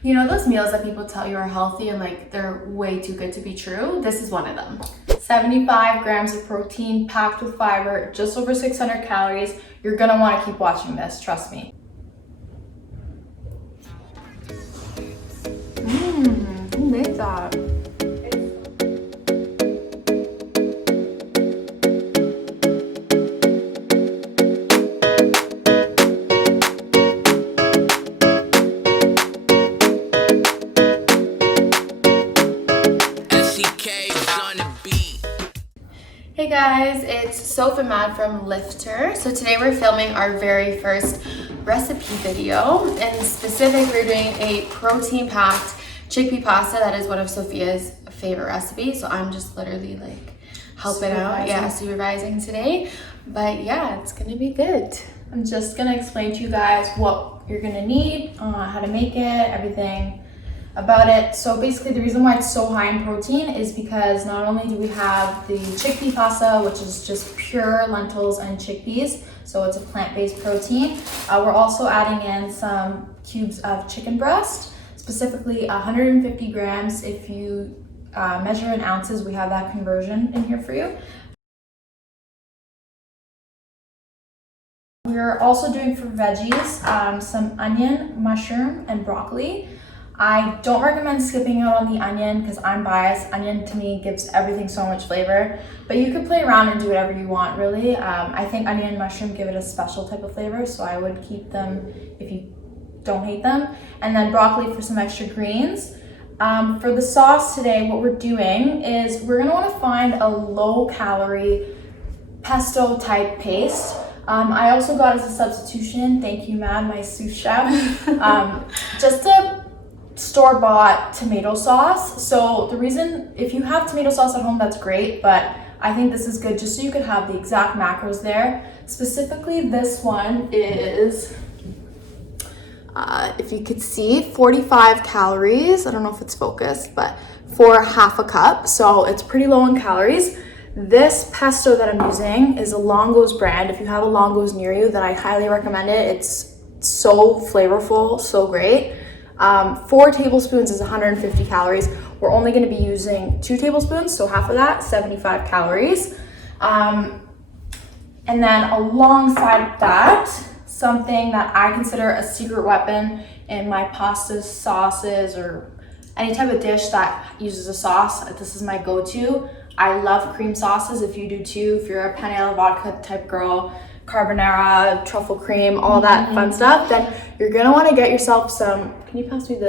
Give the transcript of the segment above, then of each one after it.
You know those meals that people tell you are healthy and like they're way too good to be true? This is one of them. 75 grams of protein packed with fiber, just over 600 calories. You're gonna wanna keep watching this, trust me. Who made that? Hey guys, it's Soph and Mad from Lifter. So today we're filming our very first recipe video. In specific, we're doing a protein-packed chickpea pasta. That is one of Sophia's favorite recipes. So I'm just literally like helping out. Yeah, supervising today. But yeah, it's gonna be good. I'm just gonna explain to you guys what you're gonna need, how to make it, everything about it. So basically the reason why it's so high in protein is because not only do we have the chickpea pasta, which is just pure lentils and chickpeas, so it's a plant-based protein. We're also adding in some cubes of chicken breast, specifically 150 grams. If you measure in ounces, we have that conversion in here for you. We're also doing for veggies, some onion, mushroom, and broccoli. I don't recommend skipping out on the onion because I'm biased. Onion to me gives everything so much flavor, but you could play around and do whatever you want really. I think onion and mushroom give it a special type of flavor, so I would keep them if you don't hate them. And then broccoli for some extra greens. For the sauce today, what we're doing is we're gonna wanna find a low calorie pesto type paste. I also got as a substitution, thank you Mad, my sous chef, just a store-bought tomato sauce. So the reason, if you have tomato sauce at home, that's great, but I think this is good just so you could have the exact macros there. Specifically, this one is, if you could see, 45 calories. I don't know if it's focused, but for half a cup. So it's pretty low in calories. This pesto that I'm using is a Longos brand. If you have a Longos near you, then I highly recommend it. It's so flavorful, so great. 4 tablespoons is 150 calories. We're only going to be using 2 tablespoons, so half of that, 75 calories. And then alongside that, something that I consider a secret weapon in my pastas, sauces, or any type of dish that uses a sauce. This is my go-to. I love cream sauces. If you do too, if you're a penne alla vodka type girl, carbonara, truffle cream, all that fun stuff, then you're gonna wanna get yourself some, can you pass me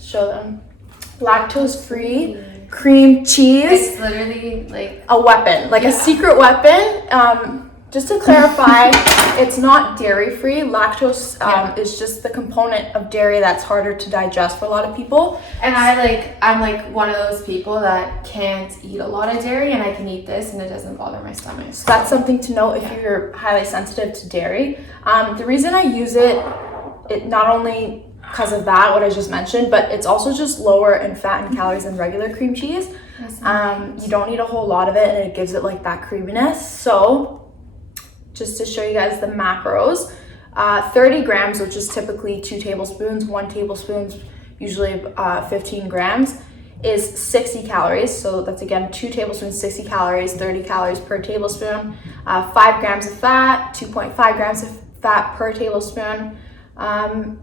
show them? Lactose-free cream cheese. It's literally like a weapon, like a secret weapon. Just to clarify, it's not dairy-free. Lactose is just the component of dairy that's harder to digest for a lot of people. And I'm like one of those people that can't eat a lot of dairy, and I can eat this and it doesn't bother my stomach. So that's something to note if you're highly sensitive to dairy. The reason I use it not only because of that, what I just mentioned, but it's also just lower in fat and calories than regular cream cheese. You don't need a whole lot of it, and it gives it like that creaminess. So just to show you guys the macros, 30 grams, which is typically 2 tablespoons, 1 tablespoon, usually 15 grams, is 60 calories. So that's again 2 tablespoons, 60 calories, 30 calories per tablespoon. 5 grams of fat, 2.5 grams of fat per tablespoon. 1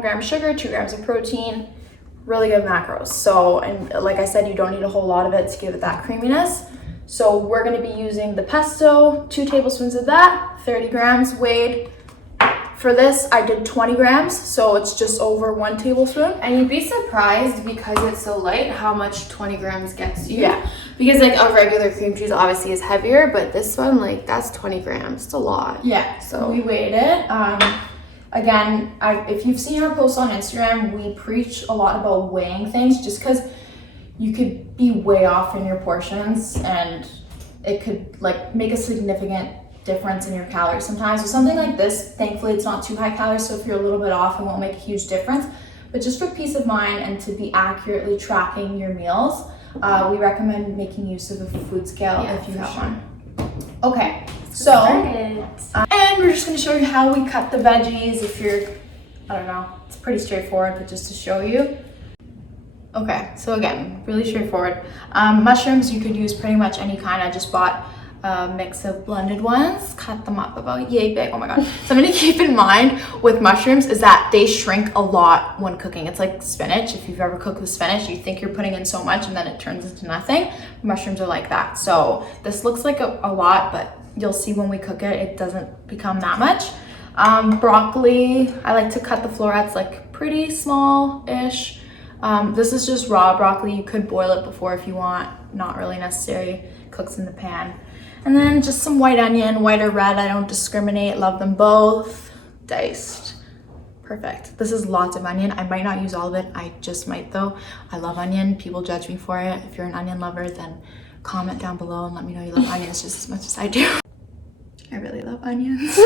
gram sugar, 2 grams of protein. Really good macros. So, and like I said, you don't need a whole lot of it to give it that creaminess. So we're gonna be using the pesto, 2 tablespoons of that, 30 grams weighed. For this, I did 20 grams, so it's just over 1 tablespoon. And you'd be surprised, because it's so light, how much 20 grams gets you. Yeah. Because like a regular cream cheese obviously is heavier, but this one, like that's 20 grams, it's a lot. Yeah, so we weighed it. Again, if you've seen our posts on Instagram, we preach a lot about weighing things just because you could be way off in your portions and it could like make a significant difference in your calories sometimes. With something like this, thankfully it's not too high calories, so if you're a little bit off, it won't make a huge difference. But just for peace of mind and to be accurately tracking your meals, we recommend making use of a food scale if you have one. Okay, so and we're just gonna show you how we cut the veggies. If you're I don't know. It's pretty straightforward, but just to show you. Okay, so again, really straightforward. Mushrooms, you could use pretty much any kind. I just bought a mix of blended ones, cut them up about yay big. Oh my god. Something to keep in mind with mushrooms is that they shrink a lot when cooking. It's like spinach. If you've ever cooked with spinach, you think you're putting in so much and then it turns into nothing. Mushrooms are like that. So this looks like a lot, but you'll see when we cook it, it doesn't become that much. Broccoli, I like to cut the florets like pretty small-ish. This is just raw broccoli. You could boil it before if you want, not really necessary. Cooks in the pan. And then just some white onion, white or red, I don't discriminate, love them both. Diced. Perfect. This is lots of onion. I might not use all of it, I just might though. I love onion, people judge me for it. If you're an onion lover, then comment down below and let me know you love onions just as much as I do. I really love onions.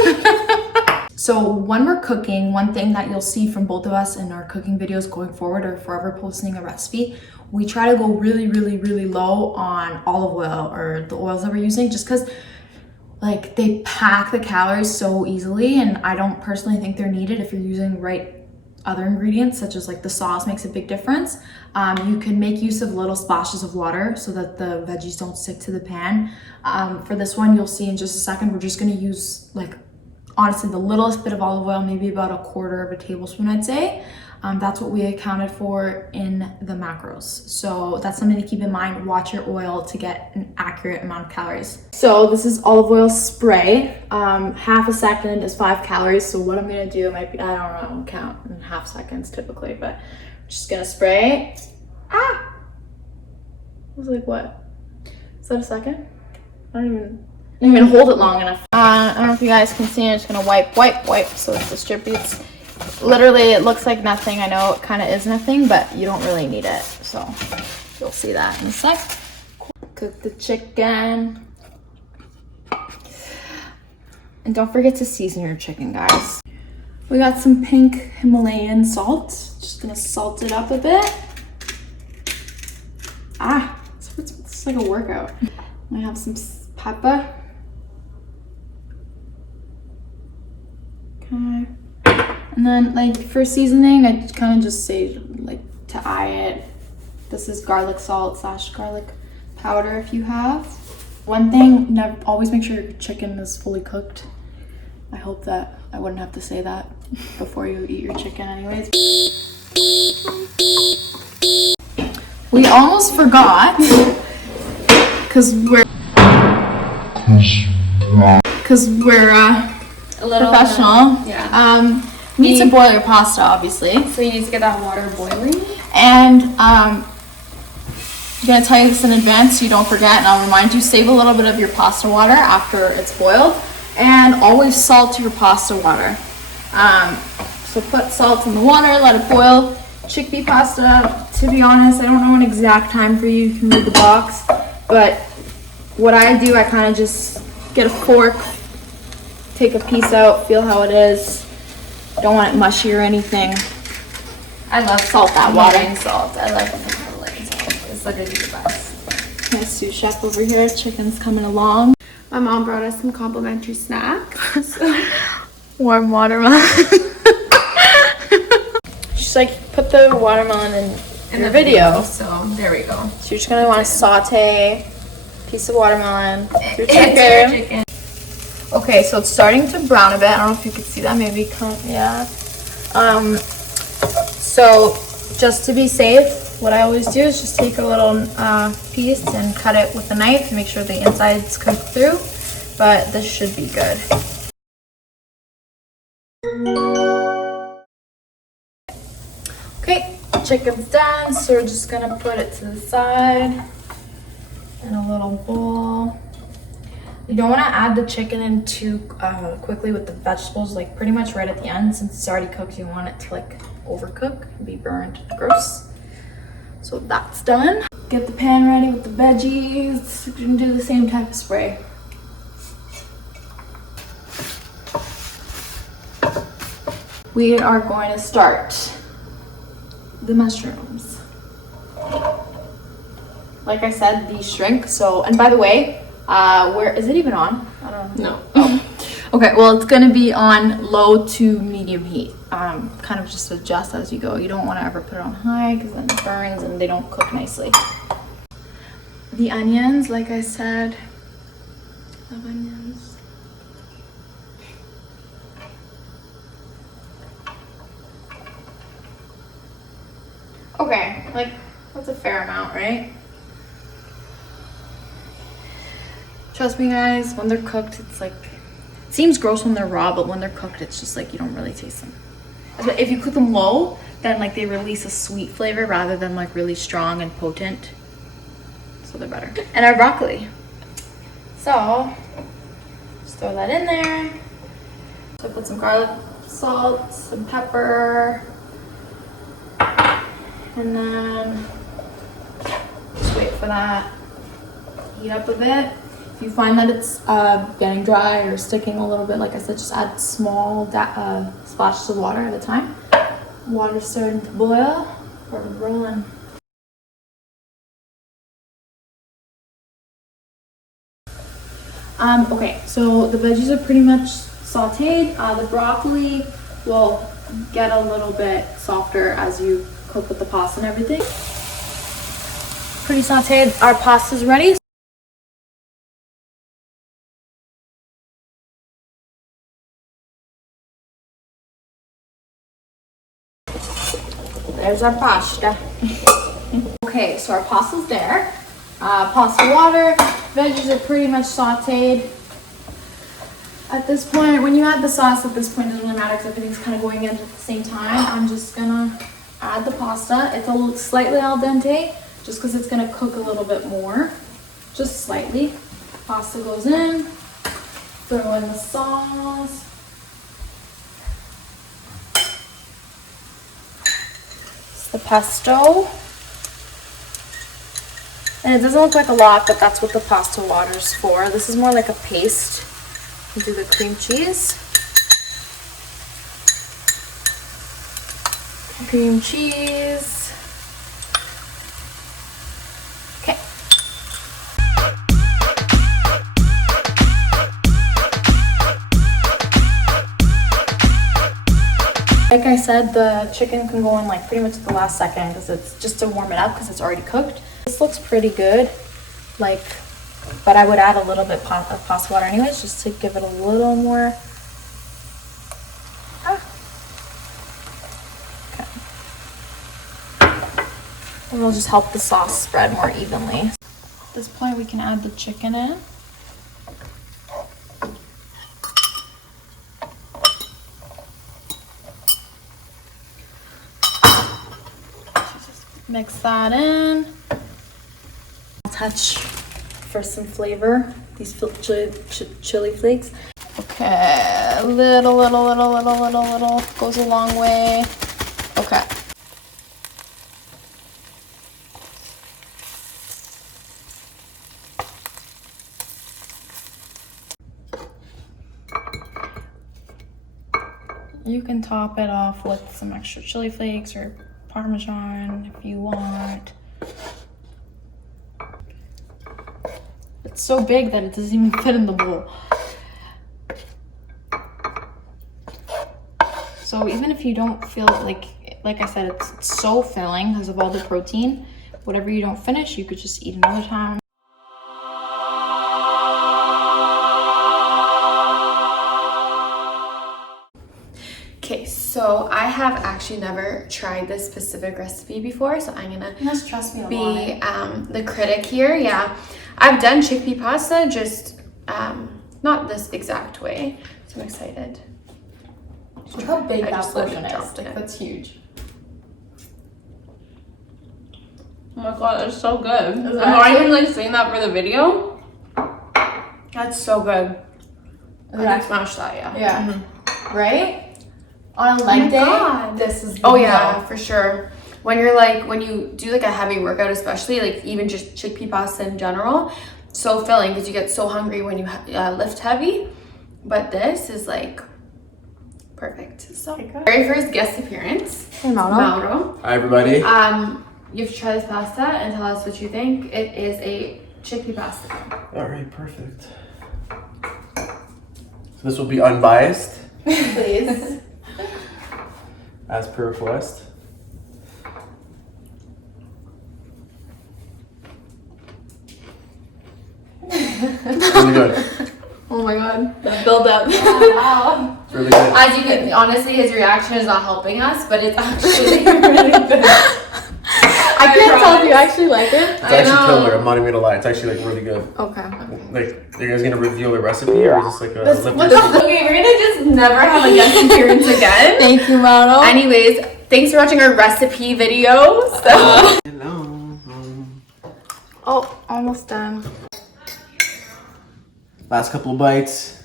So when we're cooking, one thing that you'll see from both of us in our cooking videos going forward or forever posting a recipe, we try to go really, really, really low on olive oil or the oils that we're using, just because like they pack the calories so easily, and I don't personally think they're needed if you're using right other ingredients, such as like the sauce makes a big difference. You can make use of little splashes of water so that the veggies don't stick to the pan. For this one, you'll see in just a second, we're just gonna use like honestly the littlest bit of olive oil, maybe about 1/4 of a tablespoon, I'd say. That's what we accounted for in the macros. So that's something to keep in mind. Watch your oil to get an accurate amount of calories. So this is olive oil spray. Half a second is 5 calories. So what I'm gonna do might be, I don't know, count in half seconds typically, but I'm just gonna spray. Ah! I was like, what? Is that a second? I didn't even hold it long enough. I don't know if you guys can see, I'm just gonna wipe so it distributes. Literally, it looks like nothing. I know it kind of is nothing, but you don't really need it. So you'll see that in a sec. Cook the chicken. And don't forget to season your chicken, guys. We got some pink Himalayan salt. Just gonna salt it up a bit. Ah, it's like a workout. I have some pepper. Okay. And then like for seasoning, I kind of just say like to eye it. This is garlic salt / garlic powder if you have. One thing, always make sure your chicken is fully cooked. I hope that I wouldn't have to say that before you eat your chicken anyways. We almost forgot, because we're a little professional. Yeah. You need to boil your pasta, obviously. So you need to get that water boiling. And I'm gonna tell you this in advance so you don't forget, and I'll remind you, save a little bit of your pasta water after it's boiled, and always salt your pasta water. So put salt in the water, let it boil. Chickpea pasta, to be honest, I don't know an exact time for you. You can read the box, but what I do, I kind of just get a fork, take a piece out, feel how it is. Don't want it mushy or anything. I love salt that water. Salt. I like the Himalayan salt. It's literally the best. My sous chef over here. Chicken's coming along. My mom brought us some complimentary snacks. Warm watermelon. She's like, put the watermelon in the video. So there we go. So you're just gonna want to saute a piece of watermelon. Your chicken. Okay, so it's starting to brown a bit. I don't know if you can see that. Maybe yeah. So just to be safe, what I always do is just take a little piece and cut it with a knife to make sure the inside's cooked through. But this should be good. Okay, chicken's done. So we're just gonna put it to the side in a little bowl. You don't want to add the chicken in too quickly with the vegetables, like pretty much right at the end. Since it's already cooked, you want it to like overcook and be burned. Gross. So that's done. Get the pan ready with the veggies. You can do the same type of spray. We are going to start the mushrooms. Like I said, these shrink. So, and by the way, where is it even on? I don't know. No. Okay, well, it's gonna be on low to medium heat. Kind of just adjust as you go. You don't want to ever put it on high because then it burns and they don't cook nicely. The onions, like I said, love onions. Okay, like that's a fair amount, right? Trust me, guys, when they're cooked, it's like, it seems gross when they're raw, but when they're cooked, it's just like you don't really taste them. But if you cook them low, then like they release a sweet flavor rather than like really strong and potent. So they're better. And our broccoli. So just throw that in there. So put some garlic, salt, some pepper, and then just wait for that to heat up a bit. If you find that it's getting dry or sticking a little bit, like I said, just add small splashes of water at a time. Water's starting to boil or rolling. Okay, so the veggies are pretty much sauteed. The broccoli will get a little bit softer as you cook with the pasta and everything. Pretty sauteed. Our pasta's ready. There's our pasta. Okay, so our pasta's there. Pasta water, veggies are pretty much sauteed. At this point, when you add the sauce, at this point it doesn't really matter because everything's kind of going in at the same time. I'm just gonna add the pasta. It's a slightly al dente, just because it's gonna cook a little bit more, just slightly. Pasta goes in, throw in the sauce. The pesto, and it doesn't look like a lot, but that's what the pasta water is for. This is more like a paste. You do the cream cheese, okay. Like I said, the chicken can go in like pretty much at the last second because it's just to warm it up because it's already cooked. This looks pretty good, like, but I would add a little bit of pasta water anyways, just to give it a little more. Okay. And it'll just help the sauce spread more evenly. At this point, we can add the chicken in. Mix that in. I'll touch for some flavor, these chili flakes. Okay, little goes a long way. Okay. You can top it off with some extra chili flakes or Parmesan if you want. It's so big that it doesn't even fit in the bowl. So even if you don't feel like I said, it's so filling because of all the protein. Whatever you don't finish, you could just eat another time. Okay, so I have actually never tried this specific recipe before, so I'm gonna trust me be the critic here. Yeah, I've done chickpea pasta, just not this exact way. So I'm excited. Look how big that portion is. Like, That's huge. Oh my god, that's so good. Is I'm it not actually? even like saying that for the video. That's so good. I can smash that, yeah. Yeah. Mm-hmm. Right? On a leg day, God. this is the Oh yeah, meal. for sure. When you do like a heavy workout, especially like even just chickpea pasta in general, so filling because you get so hungry when you lift heavy. But this is like perfect. So very first guest appearance. Hey, Mauro. Hi everybody. You have to try this pasta and tell us what you think. It is a chickpea pasta. All right, perfect. This will be unbiased, Please. as per request. Really good. Oh my god, that build up. Wow. It's really good. As you can, honestly, his reaction is not helping us, but it's actually really good. I can't tell if you actually like it. It's actually killer. I'm not even gonna lie. It's actually like really good. Okay. Like, are you guys gonna reveal the recipe or is this like a lip Okay, we're gonna just never have a guest appearance again. Thank you, Mano. Anyways, thanks for watching our recipe video. So. Hello. Oh, almost done. Last couple of bites.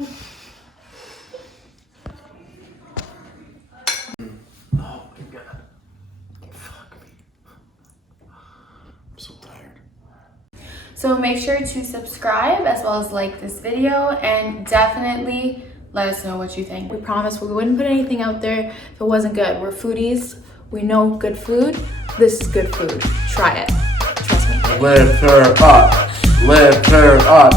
Oh my god. Fuck me. I'm so tired. So make sure to subscribe as well as like this video and definitely let us know what you think. We promise we wouldn't put anything out there if it wasn't good. We're foodies. We know good food. This is good food. Try it. Trust me. Lift her up. Lift her up.